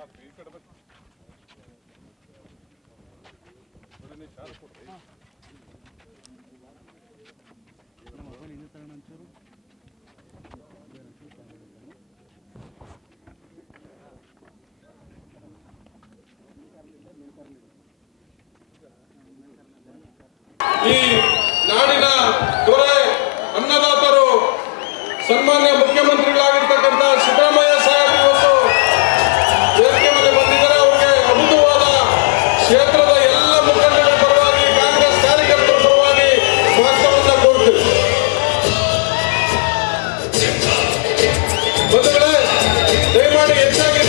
ಈ It's okay.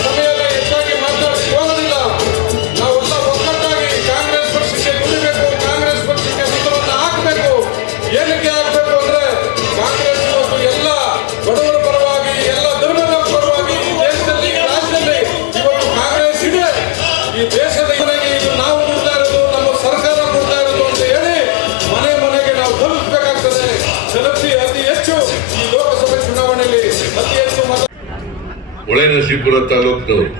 Holenarasipura ತಾಲೂಕಿನವರು.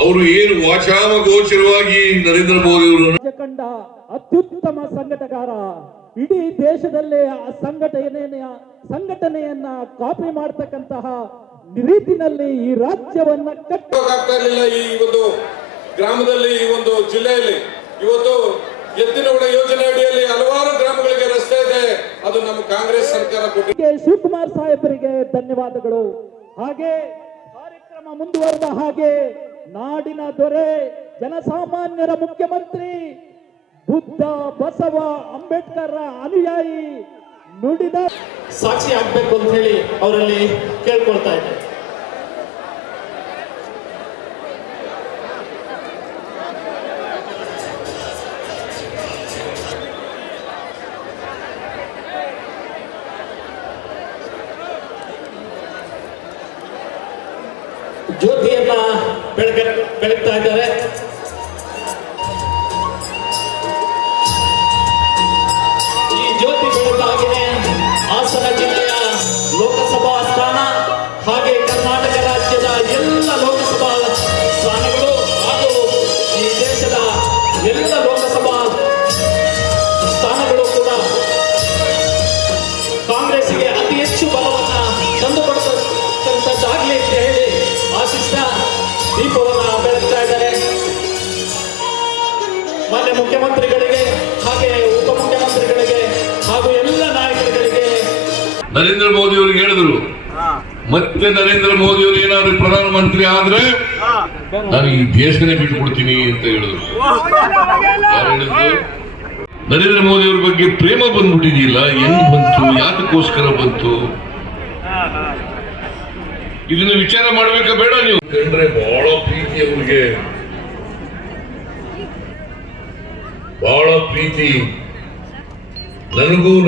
ಅವರು ಏನು ವಾಚಾಮ ಗೋಚರವಾಗಿ ನರೇಂದ್ರ ಮೋದಿ ಅವರು ಕಂಡ ಅತ್ಯುತ್ತಮ ಸಂಘಟಕಾರ. ಇಡೀ ದೇಶದಲ್ಲೇ ಆ ಸಂಘಟನೆಯ ಸಂಘಟನೆಯನ್ನ ಕಾಪಿ ಮಾಡತಕ್ಕಂತಹ ರೀತಿನಲ್ಲಿ ಈ ರಾಜ್ಯವನ್ನ ಕಟ್ಟ ಆಗ್ತಾ ಇರಲಿಲ್ಲ ಈ ಒಂದು ಗ್ರಾಮದಲ್ಲಿ ಈ ಒಂದು ಜಿಲ್ಲೆಯಲ್ಲಿ. ಇವತ್ತು ಎತ್ತಿನ ಹೊಳೆ ಯೋಜನೆ ಅಡಿಯಲ್ಲಿ ಹಲವಾರು ಶಿವಕುಮಾರ್ ಸಾಹೇಬರಿಗೆ ಧನ್ಯವಾದಗಳು. ಹಾಗೆ ಕಾರ್ಯಕ್ರಮ ಮುಂದುವರೆದ ಹಾಗೆ ನಾಡಿನ ದೊರೆ ಜನಸಾಮಾನ್ಯರ ಮುಖ್ಯಮಂತ್ರಿ ಬುದ್ಧ ಬಸವ ಅಂಬೇಡ್ಕರ್ ಅನುಯಾಯಿ ನುಡಿದ ಸಾಕ್ಷಿ ಆಗ್ಬೇಕು ಅಂತ ಹೇಳಿ ಅವರಲ್ಲಿ ಕೇಳ್ಕೊಳ್ತಾ ಇದ್ದೆ. ಜ್ಯೋತಿಯನ್ನ ಬೆಳಗ, ಬೆಳಗ್ತಾ ಇದ್ದಾರೆ. ಈ ಜ್ಯೋತಿ ಬೆಳಕಾಗಿದೆ ಹಾಸನ ಜಿಲ್ಲೆಯ ಲೋಕಸಭಾ ಸ್ಥಾನ ಹಾಗೆ ಕರ್ನಾಟಕ ರಾಜ್ಯದ ಎಲ್ಲ ಲೋಕಸಭಾ ಸ್ಥಾನಗಳು ಹಾಗೂ ಈ ದೇಶದ ಎಲ್ಲ ಲೋಕಸಭಾ ಮಾನ್ಯ ಮುಖ್ಯಮಂತ್ರಿಗಳಿಗೆ ಹಾಗೆ ಉಪಮುಖ್ಯಮಂತ್ರಿಗಳಿಗೆ ಹಾಗೂ ಎಲ್ಲ ನಾಯಕರುಗಳಿಗೆ ನರೇಂದ್ರ ಮೋದಿ ಅವರಿಗೆ ಹೇಳಿದ್ರು. ಮತ್ತೆ ನರೇಂದ್ರ ಮೋದಿ ಅವರು ಏನಾದ್ರು ಪ್ರಧಾನಮಂತ್ರಿ ಆದ್ರೆ ನಾನು ಈ ದೇಶನೇ ಬಿಟ್ಟು ಕೊಡ್ತೀನಿ ಅಂತ ಹೇಳಿದ್ರು. ನರೇಂದ್ರ ಮೋದಿ ಅವ್ರ ಬಗ್ಗೆ ಪ್ರೇಮ ಬಂದ್ಬಿಟ್ಟಿದೆಯಲ್ಲ ಹೆಂಗ್ ಬಂತು ಯಾತಕ್ಕೋಸ್ಕರ ಬಂತು? ಇದನ್ನ ವಿಚಾರ ಮಾಡ್ಬೇಕಾ ಬೇಡ ನೀವು? ಕಂಡ್ರೆ ಬಹಳ ಪ್ರೀತಿ ಅವ್ರಿಗೆ. ಬಹಳ ಪ್ರೀತಿ. ನನಗೂ